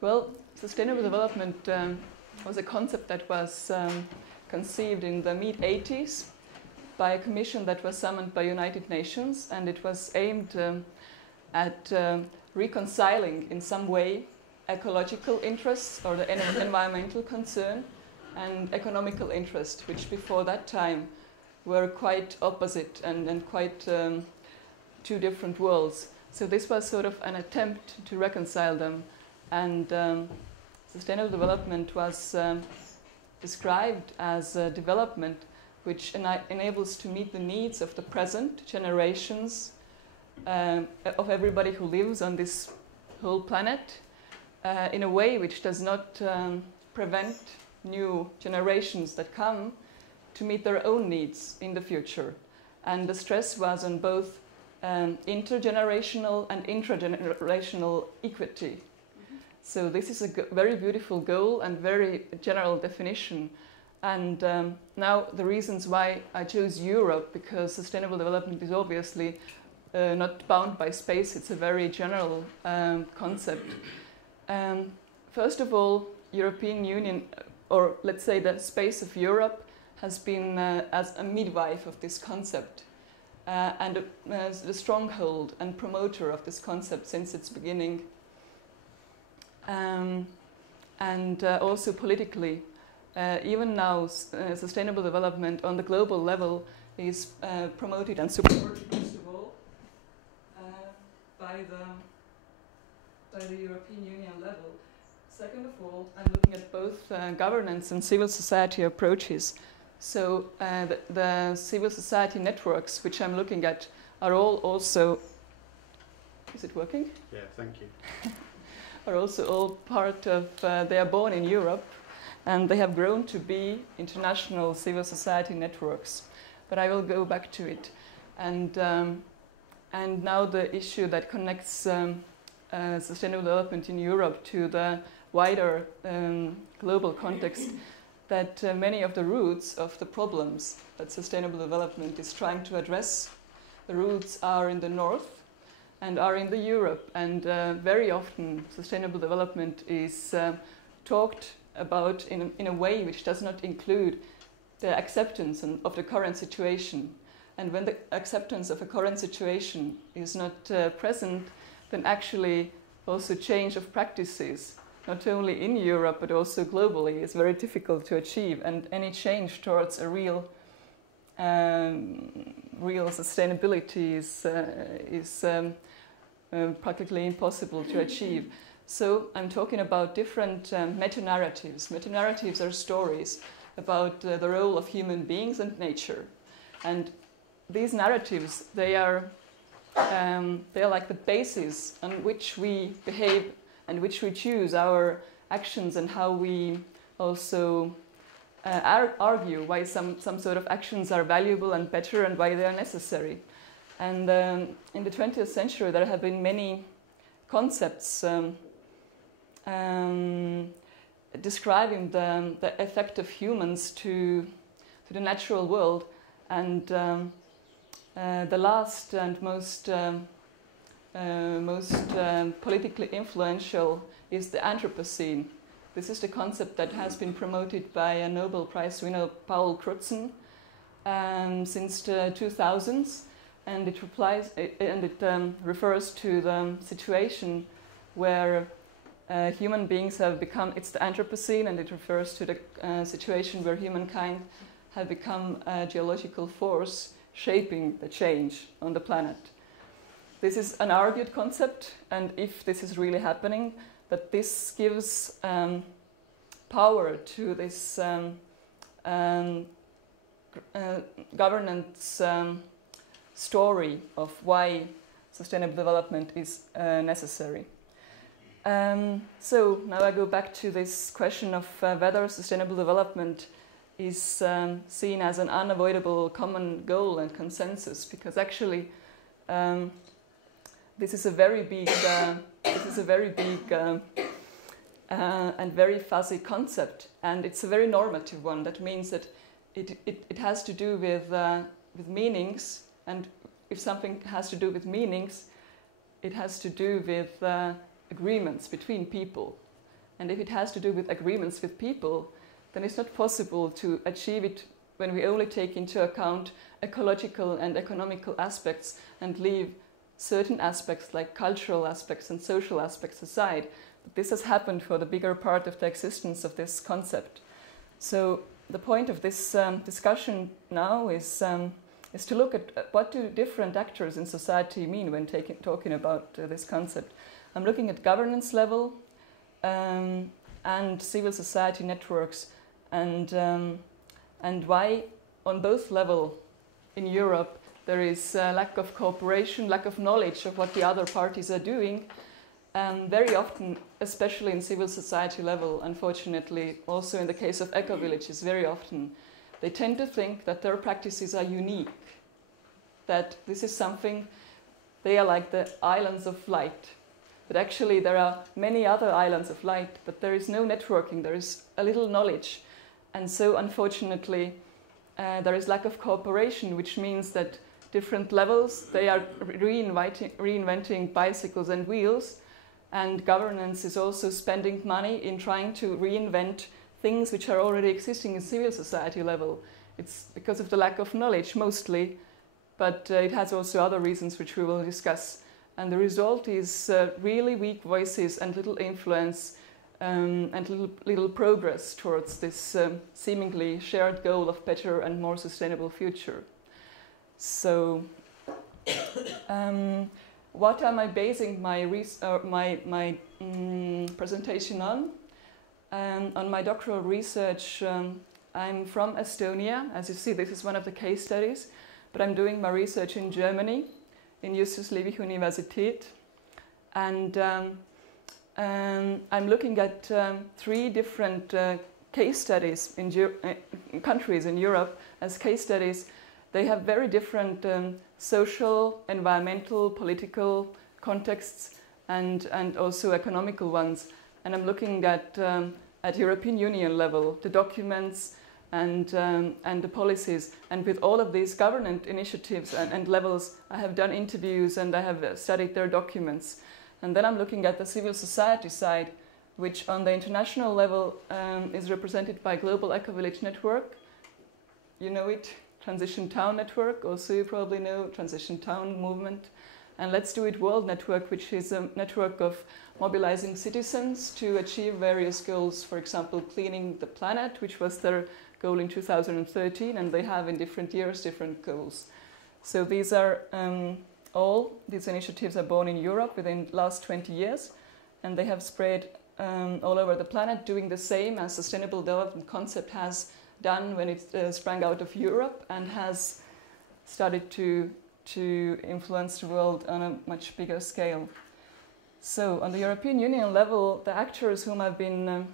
Well, sustainable development was a concept that was conceived in the mid-80s by a commission that was summoned by United Nations, and it was aimed at reconciling in some way ecological interests or the environmental concern and economical interest, which before that time were quite opposite and quite two different worlds. So this was sort of an attempt to reconcile them, and sustainable development was described as a development which enables to meet the needs of the present generations, of everybody who lives on this whole planet, in a way which does not prevent new generations that come to meet their own needs in the future. And the stress was on both intergenerational and intragenerational equity. Mm-hmm. So this is a very beautiful goal and very general definition. And now the reasons why I chose Europe, because sustainable development is obviously not bound by space, it's a very general concept. First of all, European Union, or let's say the space of Europe, has been as a midwife of this concept and as the stronghold and promoter of this concept since its beginning. And also politically, even now, sustainable development on the global level is promoted and supported, first of all, by the European Union level. Second of all, I'm looking at both governance and civil society approaches. So the civil society networks, which I'm looking at, are all also... Is it working? Yeah, thank you. Are also all part of... they are born in Europe, and they have grown to be international civil society networks. But I will go back to it. And now the issue that connects sustainable development in Europe to the wider global context, that many of the roots of the problems that sustainable development is trying to address, the roots are in the north and are in the Europe. And very often sustainable development is talked about in a way which does not include the acceptance of the current situation. And when the acceptance of a current situation is not present, then actually also change of practices, not only in Europe but also globally, is very difficult to achieve. And any change towards a real sustainability is practically impossible to achieve. So I'm talking about different meta-narratives. Meta-narratives are stories about the role of human beings and nature. And these narratives, they are like the basis on which we behave and which we choose our actions, and how we also argue why some sort of actions are valuable and better and why they are necessary. And in the 20th century there have been many concepts describing the effect of humans to the natural world, and the last and most politically influential is the Anthropocene. This is the concept that has been promoted by a Nobel Prize winner, Paul Crutzen, since the 2000s, and it refers to the situation where human beings have become, it's the Anthropocene, and it refers to the situation where humankind have become a geological force shaping the change on the planet. This is an argued concept, and if this is really happening, that this gives power to this governance story of why sustainable development is necessary. So now I go back to this question of whether sustainable development is seen as an unavoidable common goal and consensus, because actually this is a very big and very fuzzy concept, and it's a very normative one. That means that it has to do with meanings, and if something has to do with meanings, it has to do with agreements between people. And if it has to do with agreements with people, then it's not possible to achieve it when we only take into account ecological and economical aspects and leave certain aspects like cultural aspects and social aspects aside. But this has happened for the bigger part of the existence of this concept. So the point of this discussion now is to look at what do different actors in society mean when talking about this concept. I'm looking at governance level and civil society networks, and why on both levels in Europe there is lack of cooperation, lack of knowledge of what the other parties are doing, and very often, especially in civil society level, unfortunately, also in the case of eco-villages, very often, they tend to think that their practices are unique, that this is something, they are like the islands of light. But actually there are many other islands of light, but there is no networking, there is a little knowledge. And so unfortunately there is lack of cooperation, which means that different levels, they are reinventing bicycles and wheels, and governance is also spending money in trying to reinvent things which are already existing in civil society level. It's because of the lack of knowledge mostly, but it has also other reasons which we will discuss. And the result is really weak voices and little influence and little progress towards this seemingly shared goal of better and more sustainable future. So, what am I basing my presentation on? On my doctoral research, I'm from Estonia. As you see, this is one of the case studies, but I'm doing my research in Germany, in Justus Liebig Universität, and I'm looking at 3 different case studies in countries in Europe as case studies. They have very different social, environmental, political contexts and also economical ones. And I'm looking at European Union level, the documents and the policies. And with all of these government initiatives and levels, I have done interviews and I have studied their documents. And then I'm looking at the civil society side, which on the international level is represented by Global Eco-Village Network. You know it, Transition Town Network, also you probably know Transition Town Movement. And Let's Do It World Network, which is a network of mobilizing citizens to achieve various goals, for example, cleaning the planet, which was their goal in 2013, and they have in different years different goals. So these are all these initiatives are born in Europe within the last 20 years, and they have spread all over the planet, doing the same as Sustainable Development Concept has done when it sprang out of Europe and has started to influence the world on a much bigger scale. So on the European Union level, the actors whom I've been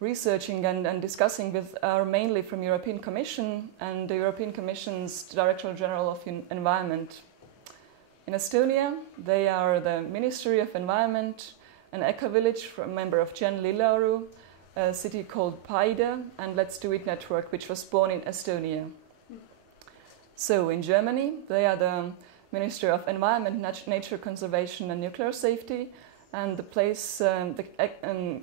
researching and discussing with are mainly from European Commission and the European Commission's Directorate General of Environment. In Estonia, they are the Ministry of Environment, an eco-village, a member of Gen Lillearu, a city called Paide, and Let's Do It Network, which was born in Estonia. So in Germany, they are the Ministry of Environment, Nature Conservation and Nuclear Safety, and the place, the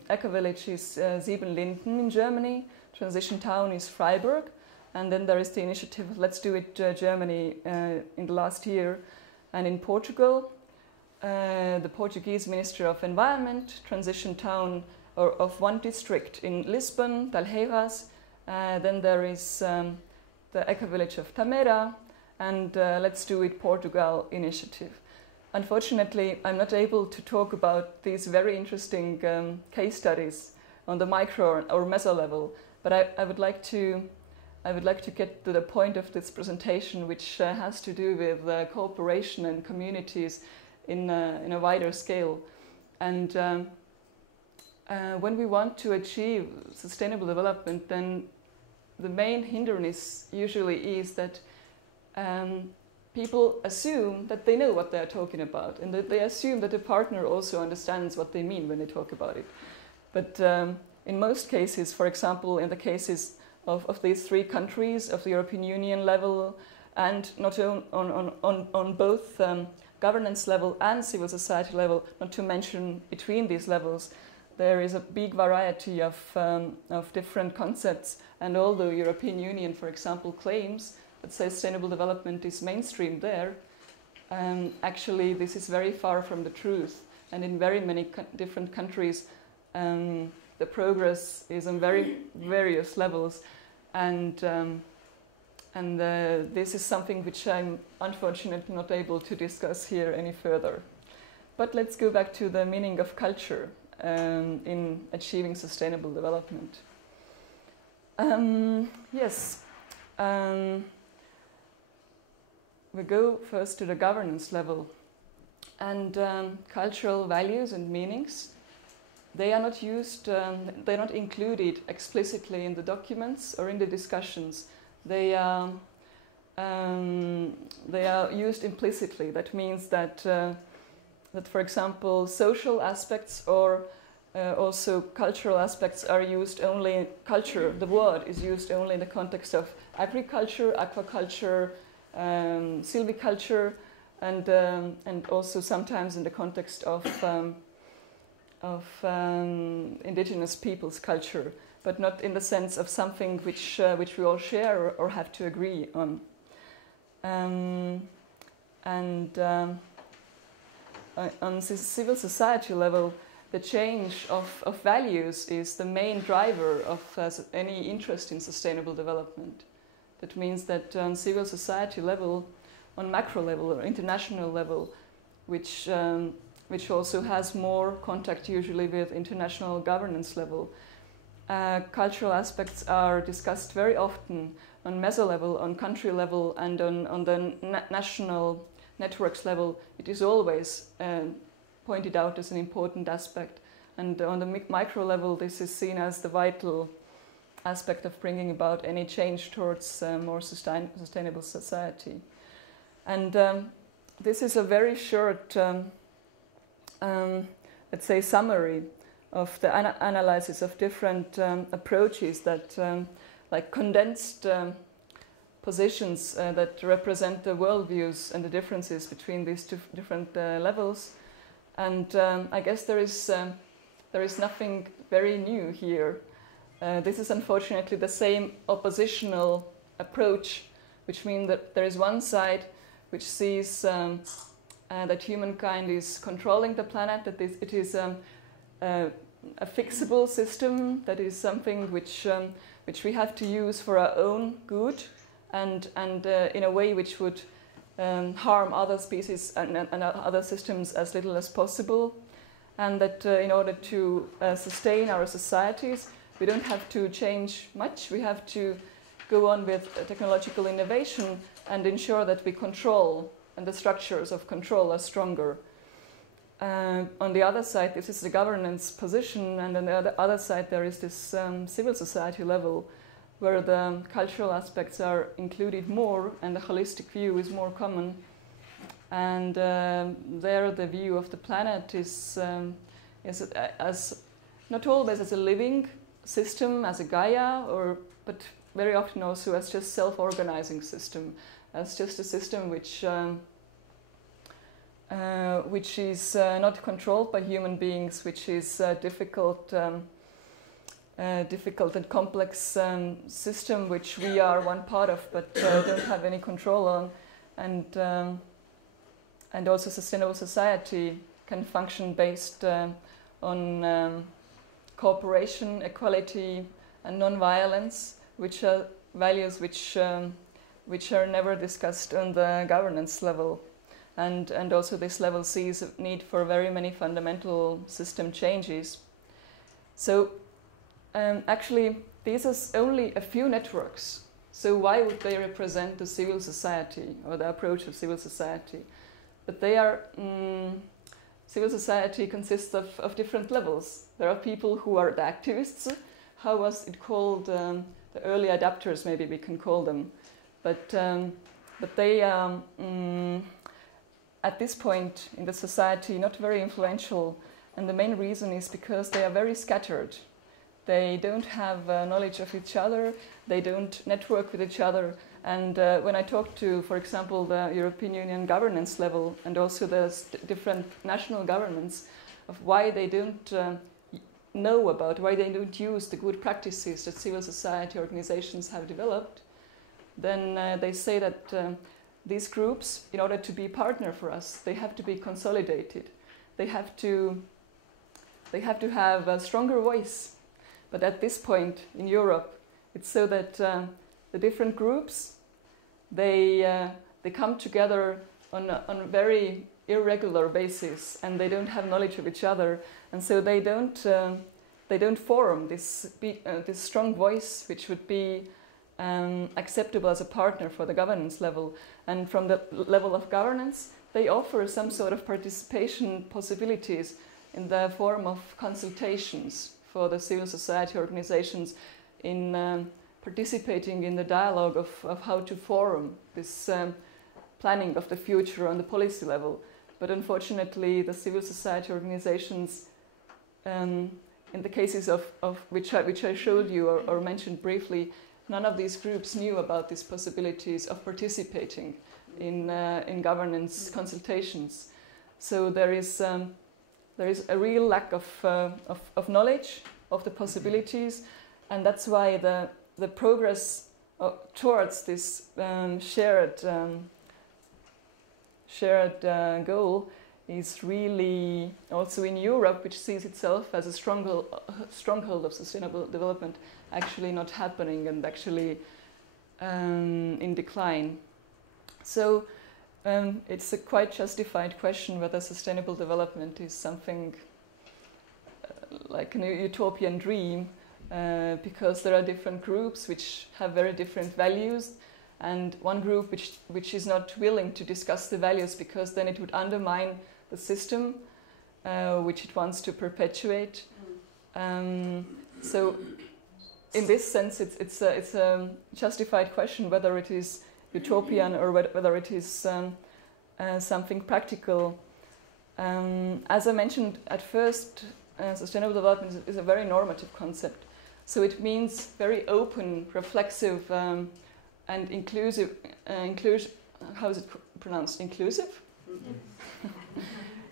eco-village is Siebenlinden in Germany, Transition Town is Freiburg, and then there is the initiative Let's Do It Germany in the last year. And in Portugal, the Portuguese Ministry of Environment, Transition Town of one district in Lisbon, Talheiras, then there is the eco-village of Tamera, and Let's Do It Portugal initiative. Unfortunately, I'm not able to talk about these very interesting case studies on the micro or meso level, but I would like to get to the point of this presentation, which has to do with cooperation and communities in a wider scale. And when we want to achieve sustainable development, then the main hindrance usually is that people assume that they know what they are talking about, and that they assume that the partner also understands what they mean when they talk about it. But in most cases, for example, in the cases of these 3 countries of the European Union level, and not on both governance level and civil society level, not to mention between these levels, there is a big variety of different concepts. And although European Union, for example, claims that sustainable development is mainstream there, actually this is very far from the truth. And in very many different countries, the progress is on very various levels. And this is something which I'm unfortunately not able to discuss here any further. But let's go back to the meaning of culture in achieving sustainable development. We go first to the governance level. And cultural values and meanings, they are not used, they're not included explicitly in the documents or in the discussions. They are used implicitly. That means that, for example, social aspects or also cultural aspects are used only. Culture, the word, is used only in the context of agriculture, aquaculture, silviculture, and also sometimes in the context of indigenous peoples' culture, but not in the sense of something which we all share or have to agree on. On the civil society level, the change of values is the main driver of any interest in sustainable development. That means that on civil society level, on macro level or international level, which also has more contact usually with international governance level, cultural aspects are discussed very often on meso level, on country level, and on the national networks level. It is always pointed out as an important aspect, and on the micro level this is seen as the vital aspect of bringing about any change towards a more sustainable society. And this is a very short, let's say, summary of the analysis of different approaches that, like condensed positions that represent the worldviews and the differences between these two different levels. And I guess there is nothing very new here. This is unfortunately the same oppositional approach, which means that there is one side which sees that humankind is controlling the planet, that it is a fixable system, that is something which we have to use for our own good, and in a way which would harm other species and other systems as little as possible, and that in order to sustain our societies, we don't have to change much. We have to go on with technological innovation and ensure that we control, and the structures of control are stronger. On the other side, this is the governance position, and on the other side there is this civil society level, where the cultural aspects are included more and the holistic view is more common. And there the view of the planet is as not always as a living system, as a Gaia, but very often also as just self-organizing system, as just a system which is not controlled by human beings, which is difficult and complex system which we are one part of, but don't have any control on, and also sustainable society can function based on cooperation, equality, and non-violence, which are values which are never discussed on the governance level. And also this level sees a need for very many fundamental system changes. So actually these are only a few networks. So why would they represent the civil society or the approach of civil society? But they are, civil society consists of different levels. There are people who are the activists. How was it called? The early adapters, maybe we can call them. But they are, at this point in the society, not very influential. And the main reason is because they are very scattered. They don't have knowledge of each other, they don't network with each other, And when I talk to, for example, the European Union governance level and also the different national governments of why they don't know about, why they don't use the good practices that civil society organizations have developed, then they say that these groups, in order to be a partner for us, they have to be consolidated. They have to have a stronger voice. But at this point in Europe, it's so that the different groups, they come together on a very irregular basis, and they don't have knowledge of each other, and so they don't form this strong voice which would be acceptable as a partner for the governance level. And from the level of governance, they offer some sort of participation possibilities in the form of consultations for the civil society organizations in participating in the dialogue of how to form this planning of the future on the policy level. But unfortunately, the civil society organizations, in the cases of which I showed you or mentioned briefly, none of these groups knew about these possibilities of participating in governance consultations. So there is a real lack of knowledge of the possibilities, and that's why the progress towards this shared goal is really also in Europe, which sees itself as a stronghold of sustainable development, actually not happening and actually in decline. So it's a quite justified question whether sustainable development is something like a utopian dream, because there are different groups which have very different values, and one group which is not willing to discuss the values because then it would undermine the system which it wants to perpetuate. So in this sense, it's a justified question whether it is utopian or whether it is something practical. As I mentioned at first, sustainable development is a very normative concept. So it means very open, reflexive, and inclusive. How is it pronounced? Inclusive?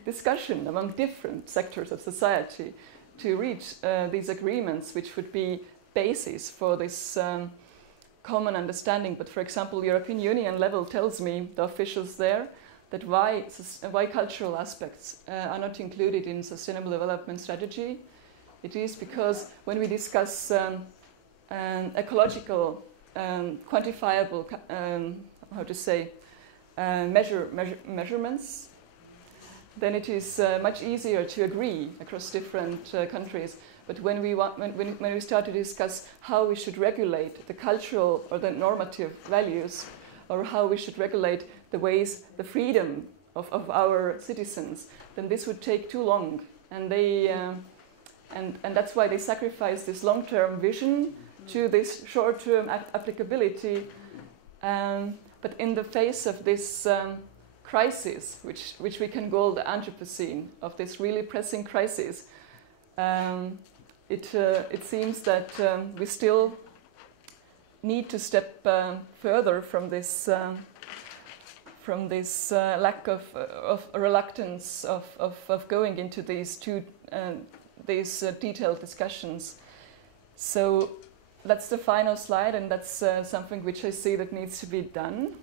Discussion among different sectors of society to reach these agreements, which would be basis for this common understanding. But for example, European Union level tells me, the officials there, that why cultural aspects are not included in sustainable development strategy. It is because when we discuss ecological, quantifiable, measurements, then it is much easier to agree across different countries. But when we start to discuss how we should regulate the cultural or the normative values, or how we should regulate the ways, the freedom of our citizens, then this would take too long. And they and that's why they sacrifice this long-term vision to this short-term applicability. But in the face of this crisis, which we can call the Anthropocene, of this really pressing crisis, it seems that we still need to step further from this lack of reluctance of going into these detailed discussions. So that's the final slide, and that's something which I see that needs to be done.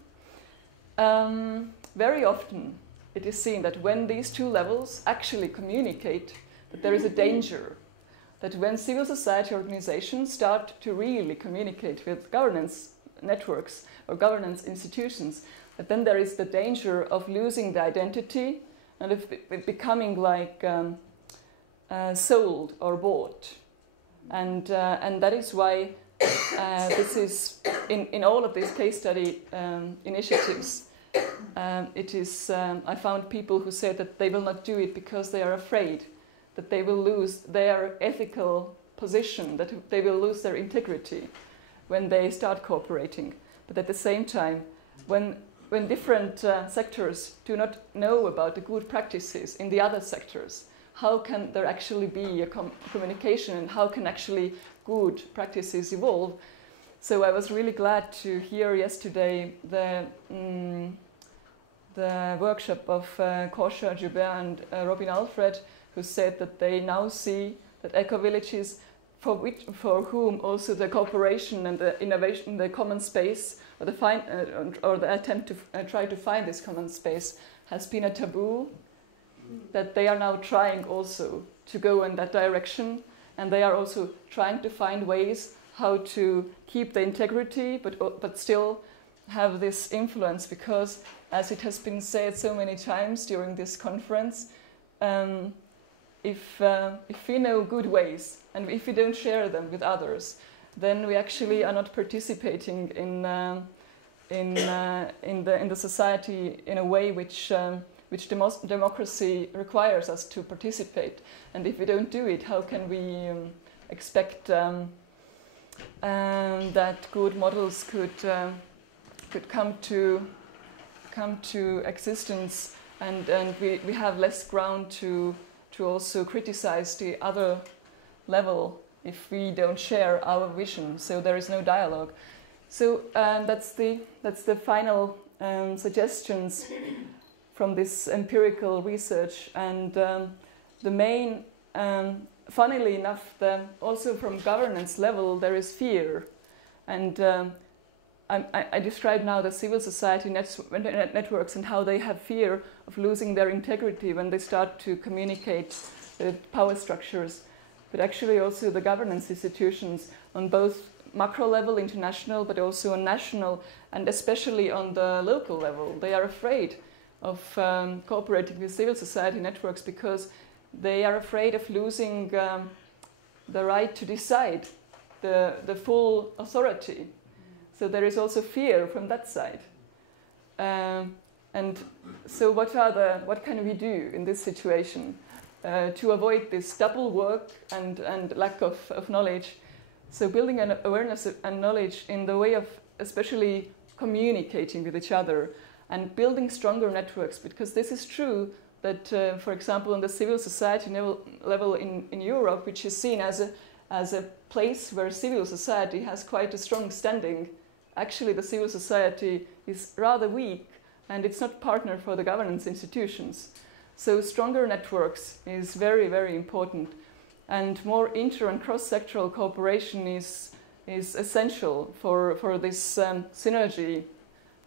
Very often it is seen that when these two levels actually communicate, that there is a danger. That when civil society organizations start to really communicate with governance networks or governance institutions, that then there is the danger of losing the identity and of it becoming like sold or bought. And that is why this is, in all of these case study initiatives, it is, I found people who said that they will not do it because they are afraid that they will lose their ethical position, that they will lose their integrity when they start cooperating. But at the same time, when different sectors do not know about the good practices in the other sectors, how can there actually be a communication, and how can actually good practices evolve? So I was really glad to hear yesterday the workshop of Kosha Joubert and Robin Alfred, who said that they now see that eco-villages, for whom also the cooperation and the innovation, the common space, or the attempt to try to find this common space has been a taboo, that they are now trying also to go in that direction, and they are also trying to find ways how to keep the integrity, but still have this influence, because, as it has been said so many times during this conference, if we know good ways and if we don't share them with others, then we actually are not participating in the society in a way which democracy requires us to participate. And if we don't do it, how can we expect that good models could come to existence, and we have less ground to also criticize the other level if we don't share our vision. So there is no dialogue. So that's the final suggestions from this empirical research, and the main, funnily enough, also from governance level there is fear, and I describe now the civil society networks and how they have fear of losing their integrity when they start to communicate the power structures, but actually also the governance institutions on both macro level, international, but also on national, and especially on the local level. They are afraid of cooperating with civil society networks because they are afraid of losing the right to decide, the full authority. So there is also fear from that side. And so what can we do in this situation to avoid this double work and lack of knowledge? So building an awareness and knowledge in the way of especially communicating with each other and building stronger networks, because this is true that, for example, on the civil society level in Europe, which is seen as a place where civil society has quite a strong standing, actually the civil society is rather weak and it's not partner for the governance institutions. So stronger networks is very, very important, and more inter and cross-sectoral cooperation is essential for this synergy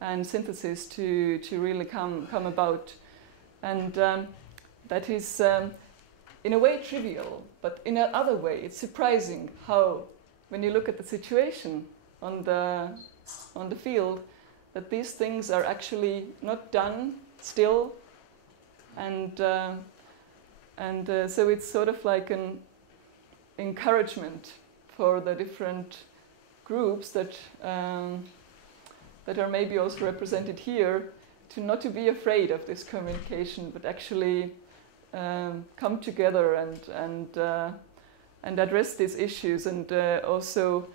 and synthesis to really come about. And that is in a way trivial, but in another way it's surprising how, when you look at the situation on the field, that these things are actually not done still, and so it's sort of like an encouragement for the different groups that are maybe also represented here, to not to be afraid of this communication, but actually come together and address these issues, and also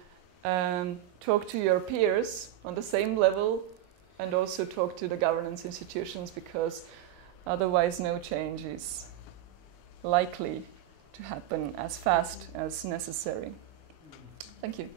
talk to your peers on the same level, and also talk to the governance institutions, because otherwise no change is likely to happen as fast as necessary. Thank you.